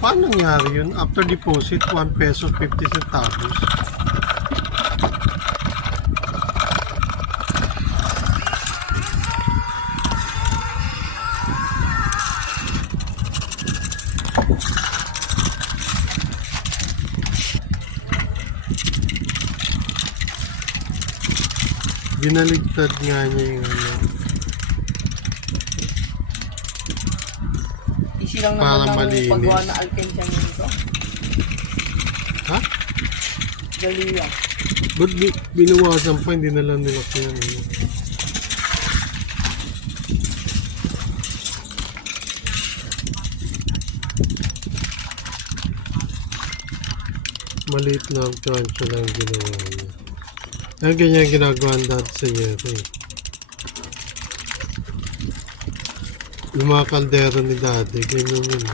Paano nangyari yun? After deposit, 1 peso 50 centavos. Binaligtad nga niya yung ano. Easy lang Para naman malinis. ng paggawa na alkansya nito. Ha? Dali lang. Ba't binawasan pa? Hindi na lang nila kaya ano. Maliit na ang plancha lang ginawa niya. Ang ganyan ginagawa dati sa Yeri. Yung mga kaldero ni Daddy, ganyan yun.